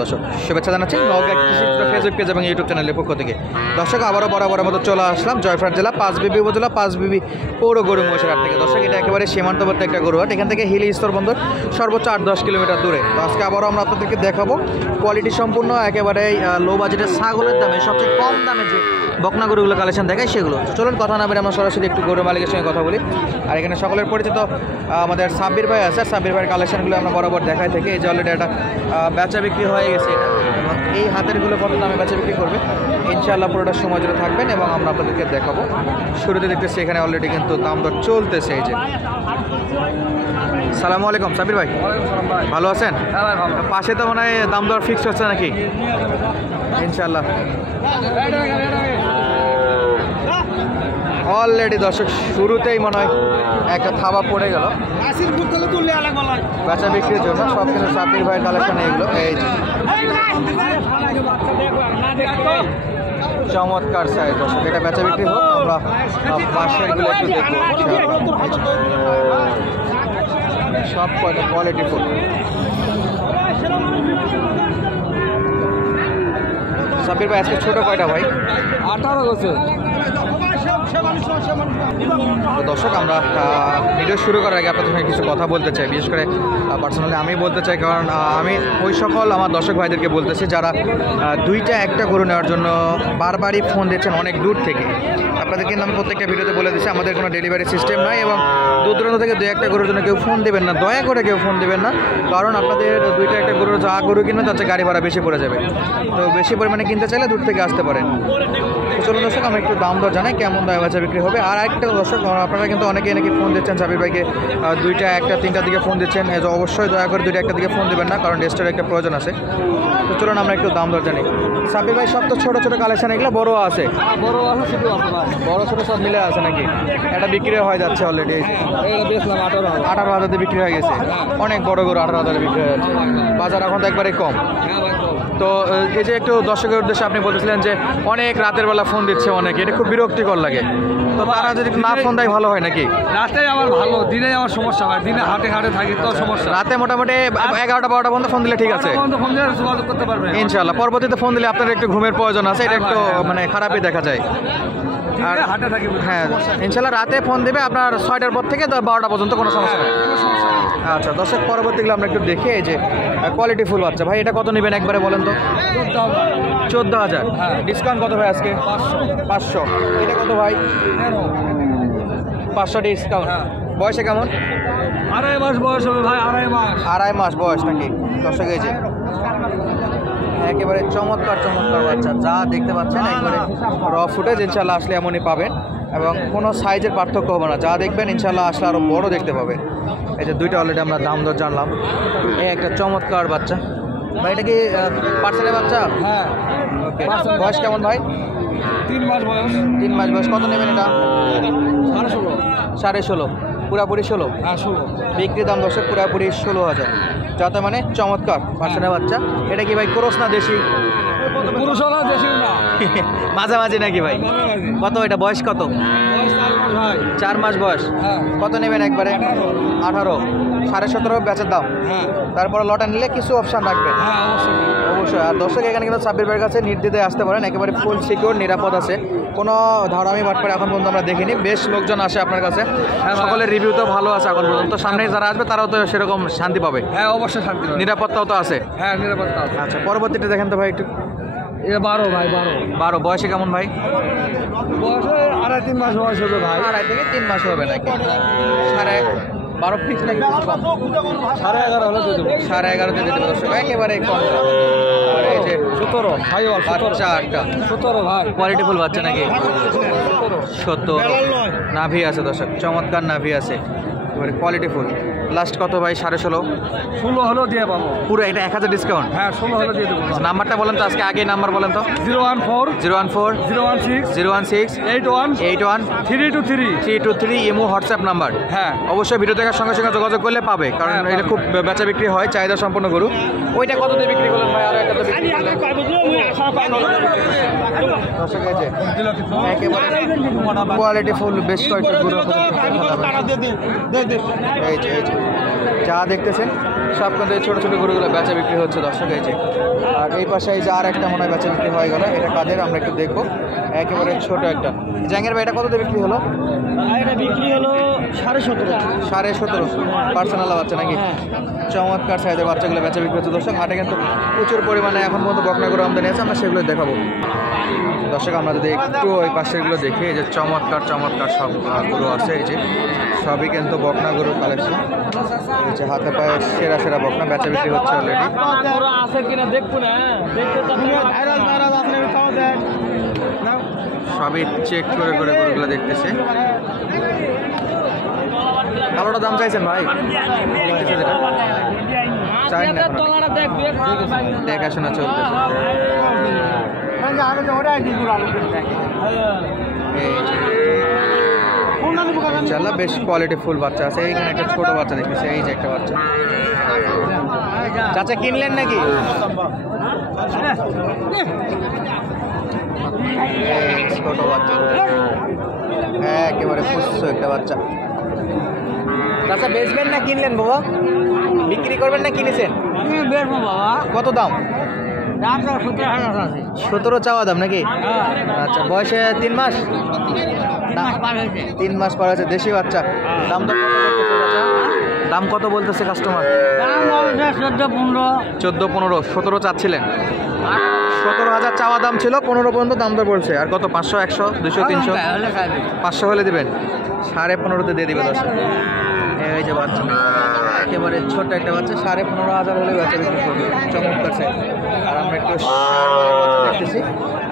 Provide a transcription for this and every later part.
দর্শক শুভেচ্ছা জানাচ্ছি নওগাঁ কৃষি ফেসবুক পেজ এবং ইউটিউব চ্যানেলের পক্ষ থেকে। দর্শক আবারও বরাবরের মতো চলে আসলাম জয়পুরহাট জেলা পাঁচবিবি উপজেলা পাঁচবিবি পৌর গরু মহিষের হাট থেকে। দর্শক এটা একেবারে সীমান্তবর্তী একটা গরু হাট, এখান থেকে হিলি স্থলবন্দর সর্বোচ্চ 8-10 কিলোমিটার দূরে। তো আজকে আবারও আমরা আপনাদেরকে দেখাবো কোয়ালিটি সম্পূর্ণ একেবারে লো বাজেটের ছাগলের দামে সবচেয়ে কম দামে যে বকনা গরুগুলো কালেকশন দেখায় সেগুলো। চলুন কথা না বেরিয়ে আমরা সরাসরি একটু গরু মালিকের সঙ্গে কথা বলি। আর এখানে সকলের পরিচিত আমাদের সাব্বির ভাই আছে, সাব্বির ভাইয়ের কালেকশনগুলো আমরা বরাবর দেখাই থেকে এই যে অলরেডি একটা বেচা বিক্রি হয়ে গেছে এটা, এবং এই হাতেরগুলো কত দামে বেচা বিক্রি করবে ইনশাআল্লাহ পুরোটা সময় জুড়ে থাকবেন এবং আমরা আপনাদেরকে দেখাবো। শুরুতে দেখতেছি এখানে অলরেডি কিন্তু দাম দর চলতেছে। এই যে সালামু আলাইকুম সাব্বির ভাই, ভালো আছেন? পাশে তো মনে হয় দাম দর ফিক্স হচ্ছে নাকি ইনশাআল্লাহ? অলরেডি দর্শক শুরুতেই মনে হয় একটা থাবা পড়ে গেল বেচা বিক্রির জন্য। সব কিন্তু সাব্বির ভাইয়ের কালেকশন এগুলো। এই যে চমৎকার সাইজ দর্শক, এটা বেচা বিক্রি হোক, আমরা পাশেরগুলো একটু দেখবো। সব কয়টা কোয়ালিটি ফুল। সাব্বির ভাই আজকে ছোট কয়টা ভাই? 18 বছর। দর্শক আমরা ভিডিও শুরু করার আগে আপনাদের সঙ্গে কিছু কথা বলতে চাই, বিশেষ করে পার্সোনালি আমি বলতে চাই, কারণ আমি ওই সকল আমার দর্শক ভাইদেরকে বলতেছি যারা দুইটা একটা গরু নেওয়ার জন্য বারবারই ফোন দিচ্ছেন অনেক দূর থেকে। আপনাদেরকে আমি প্রত্যেকটা ভিডিওতে বলে দিচ্ছি আমাদের কোনো ডেলিভারি সিস্টেম নাই, এবং দূর দূরান্ত থেকে দুই একটা গরুর জন্য কেউ ফোন দেবেন না, দয়া করে কেউ ফোন দেবেন না, কারণ আপনাদের দুইটা একটা গরুর যা গরু কিনবেন তার চেয়ে গাড়ি ভাড়া বেশি পড়ে যাবে। তো বেশি পরিমাণে কিনতে চাইলে দূর থেকে আসতে পারেন। চলুন দর্শক আমরা একটু দাম দর জানাই কেমন দামে বেচা বিক্রি হবে। আর একটা দর্শক আপনারা কিন্তু অনেকেই নাকি ফোন দিচ্ছেন সাব্বির ভাইকে দুইটা একটা তিনটার দিকে ফোন দিচ্ছেন, অবশ্যই দয়া করে দুইটা একটা দিকে ফোন দেবেন না, কারণ রেস্টের একটা প্রয়োজন আছে। তো চলুন আমরা একটু দাম দর জানি। সাব্বির ভাই সব তো ছোটো ছোটো কালেকশন, এগুলো বড় আছে? বড় আছে, ছোট আছে ভাই। বড় ছোটো সব মিলে আছে নাকি? এটা বিক্রি হয়ে যাচ্ছে অলরেডি? এটা বেচলাম 18,000 দিয়ে বিক্রি হয়ে গেছে। অনেক বড় গরু 18,000 বিক্রি হয়ে যাচ্ছে, বাজার এখন তো একবারে কম। তো এই যে একটু দর্শকের উদ্দেশ্যে আপনি বলতেছিলেন যে অনেক রাতের বেলা ফোন দিচ্ছে অনেকে, এটা খুব বিরক্তিকর লাগে। তো তারা যদি না ফোন দেয় ভালো হয় নাকি? রাতে আমার ভালো, দিনে আমার সমস্যা হয়, দিনে হাটে হাটে থাকি তো সমস্যা। রাতে মোটামুটি 11টা-12টা পর্যন্ত ফোন দিলে ঠিক আছে, ফোন দিয়ে যোগাযোগ করতে পারবে ইনশাআল্লাহ। পরবর্তীতে ফোন দিলে আপনার একটু ঘুমের প্রয়োজন আছে, এটা একটু মানে খারাপই দেখা যায়। আর হাটে থাকি হ্যাঁ ইনশাআল্লাহ রাতে ফোন দেবে আপনার 6টার পর থেকে 12টা পর্যন্ত, কোনো সমস্যা নেই। আচ্ছা দর্শক পরবর্তীগুলো আমরা একটু দেখি। এই যে কোয়ালিটি ফুল বাচ্চা ভাই, এটা কত নেবেন একবারে বলেন তো? 14,000। ডিসকাউন্ট কত ভাই আজকে? 500। এটা কত ভাই? 500 ডিসকাউন্ট। বয়সে কেমন? 2.5 মাস বয়স হবে ভাই। 2.5 মাস বয়স নাকি দর্শক? এই যে একেবারে চমৎকার চমৎকার বাচ্চা, যা দেখতে পাচ্ছেন একবারে র ফুটেজ। ইনশাল্লাহ আসলে এমনই পাবেন এবং কোনো সাইজের পার্থক্য হবে না, যা দেখবেন ইনশাল্লাহ আসলে আরও বড় দেখতে পাবেন। এই যে দুইটা অলরেডি আমরা দাম দর জানলাম। এই একটা চমৎকার বাচ্চা ভাই, এটা কি পার্সেলের বাচ্চা? হ্যাঁ। ওকে, বয়স কেমন ভাই? 3 মাস বয়স। 3 মাস বয়স। কত নেবেন এটা? 16.5। 16.5। পুরাপুরি 16? হ্যাঁ 16। বিক্রি দাম দর্শক পুরাপুরি 16,000, যাতে মানে চমৎকার পার্সেলের বাচ্চা। এটা কি ভাই ক্রস না দেশি? পুরুষ না দেশি না, মাঝামাঝি নাকি ভাই? কত এটা বয়স কত? 4 মাস বয়স। কত নেবেন একবারে? 18। 17.5 বেচার দাম। তারপরে লটা নিলে কিছু অপশান রাখবেন অবশ্যই। আর দর্শক এখানে কিন্তু সাব্বির ভাইয়ের কাছে নির্দ্বিধায় আসতে পারেন, একেবারে ফুল সিকিউর নিরাপদ আছে, কোনো ধারামি বাটপাড়ি এখন পর্যন্ত আমরা দেখিনি। বেশ লোকজন আসে আপনার কাছে, সকলের রিভিউ তো ভালো আছে এখন পর্যন্ত। সামনে যারা আসবে তারাও তো সেরকম শান্তি পাবে? হ্যাঁ অবশ্যই শান্তি পাবে, নিরাপত্তাও তো আছে। হ্যাঁ নিরাপত্তা। আচ্ছা পরবর্তীটা দেখেন তো ভাই একটু। এটা 12 ভাই। 12। বয়সে কেমন ভাই? বয়সে 2.5-3 মাস বয়স হবে ভাই। 2.5 থেকে 3 মাস হবে নাকি? 12.5 ফিক্স নাকি? 11.5 হলে দিয়ে দেবো। 11.5 দিয়ে দিতে দর্শক, একেবারে কম। আর এই যে 17 ভাই, বাচ্চা একটা 17 ভাই। কোয়ালিটি ফুল বাচ্চা নাকি? 17। নাভি আছে দর্শক, চমৎকার নাভি আছে, এবারে কোয়ালিটি ফুল। লাস্ট কত ভাই? 16.5। 16 হলেও দিয়ে পাবো পুরো এটা 1000 ডিসকাউন্ট? হ্যাঁ 16 হলে দিয়ে দেবো। নাম্বারটা বলেন তো আজকে, আগে নাম্বার বলেন তো। 014 016 81 323 323 ইমো হোয়াটসঅ্যাপ নাম্বার। হ্যাঁ অবশ্যই ভিডিও দেখার সঙ্গে সঙ্গে যোগাযোগ করলে পাবে, কারণ এটা খুব বেচা বিক্রি হয়, চাহিদা সম্পন্ন গরু। ওইটা কত দিয়ে বিক্রি করলেন ভাই? আরো একটা তো বিক্রি করলেন। কোয়ালিটি ফুল বেশ কয়েকটা গরু এই যে যা দেখতেছেন সব কিন্তু এই ছোটো ছোটো গরুগুলো বেচা বিক্রি হচ্ছে দর্শক এই যে। আর এই পাশে এই যে আর একটা মনে হয় বেচা বিক্রি হয়ে গেল, এটা কাদের আমরা একটু দেখবো। একেবারে ছোট একটা জাঙ্গের ভাই, এটা কত দিয়ে বিক্রি হলো? এটা বিক্রি হলো 17.5। 17.5 পার্সোনাল বাচ্চা নাকি? চমৎকার সাইজের বাচ্চাগুলো বেচা বিক্রি হচ্ছে দর্শক। হাটে কিন্তু প্রচুর পরিমাণে এখন পর্যন্ত বকনা গরু আমদানি আছে, আমরা সেগুলো দেখাবো দর্শক। আমরা যদি একটু ওই পাশেরগুলো দেখি, এই যে চমৎকার চমৎকার সব গরু আছে, এই যে সবই কিন্তু বকনা গরুর কালেকশন। এই যে হাতে পায়ে সেরা সেরা বকনা বেচা বিক্রি হচ্ছে অলরেডি। আছে কিনা দেখবো না, দেখতে সবই চেক করে করে গরুগুলো দেখতেছে। কালোটা দাম চাইছেন ভাই? চাই না, দেখাশোনা চলতেছে। ইনশাল্লাহ বেশ কোয়ালিটি ফুল বাচ্চা আছে। এইখানে একটা ছোট বাচ্চা দেখতেছে, এই যে একটা বাচ্চা। চাচা কিনলেন নাকি? ছোট বাচ্চা একেবারে পুষ্য একটা বাচ্চা। চাচা বেচবেন না কিনলেন বাবা? বিক্রি করবেন না কিনেছেন? কত দাম? 17 চাওয়া দাম নাকি? আচ্ছা, বয়সে 3 মাস? 3 মাস পর আছে, দেশি বাচ্চা। দাম কত বলতেছে কাস্টমার? 14-15। 17 চাচ্ছিলেন? 17,000 চাওয়া দাম ছিল, 15 পর্যন্ত দাম দর বলছে। আর কত? 500, 100, 200, 300? 500 হলে দিবেন? 15.5 দিয়ে দিবে দর্শক। এই যে বাচ্চা একেবারে ছোট একটা বাচ্চা, 15,500 হলে বাচ্চা বিক্রি করবে। চমৎকার সাইজ। আর আমরা একটু দেখতেছি।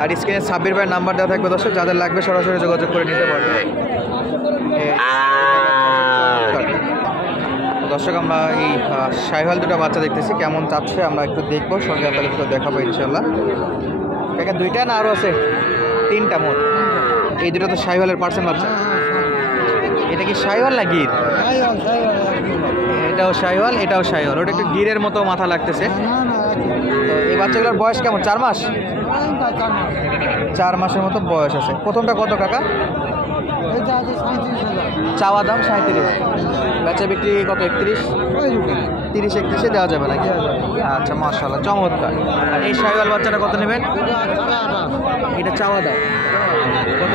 আর স্ক্রিনে সাব্বির ভাইয়ের নাম্বার দেওয়া থাকবে দর্শক, যাদের লাগবে সরাসরি যোগাযোগ করে নিতে পারবে দর্শক। আমরা এই শাহিওয়াল দুটো বাচ্চা দেখতেছি, কেমন চাচ্ছে আমরা একটু দেখবো, সঙ্গে আপনাদের একটু দেখাবো ইনশাল্লাহ। এখানে 2টা না আরও আছে? 3টা মোট। এই দুটো তো শাহিওয়ালের পার্সেন্ট বাচ্চা। এটা কি শাহিওয়াল না গির? এটাও শাহিওয়াল, এটাও শাহিওয়াল। ওটা একটু গিরের মতো মাথা লাগতেছে। তো এই বাচ্চাগুলোর বয়স কেমন? 4 মাস? 4 মাসের মতো বয়স আছে। প্রথমটা কত কাকা? চাওয়া দাম 37। বেচা বিক্রি কত? 31, 30-31 দেওয়া যাবে নাকি? আচ্ছা, মাশাআল্লাহ, চমৎকার। আর এই শাহিওয়াল বাচ্চাটা কত নেবেন? এটা চাওয়া দাম কত?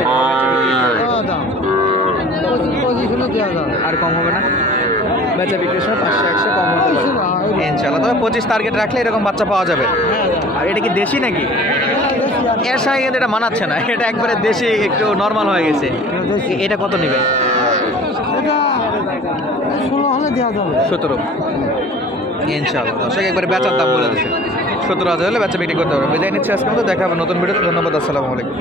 আর কম হবে না? বেচা বিক্রির সময় 500-100 কম হতে পারে ইনশাআল্লাহ। তবে 25 টার্গেট রাখলে এরকম বাচ্চা পাওয়া যাবে। আর এটা কি দেশি নাকি? এর সঙ্গে কিন্তু এটা মানাচ্ছে না, এটা একবারে দেশি, একটু নর্মাল হয়ে গেছে। এটা কত নেবে? 17 ইনশাআল্লাহ। দর্শক একবারে বেচার দাম বলে দিচ্ছে 17,000 হলে বেচা বিক্রি করতে পারবে। বিদায় নিচ্ছে আজকে মতো, দেখা হবে নতুন ভিডিওতে। ধন্যবাদ, আসসালামু আলাইকুম।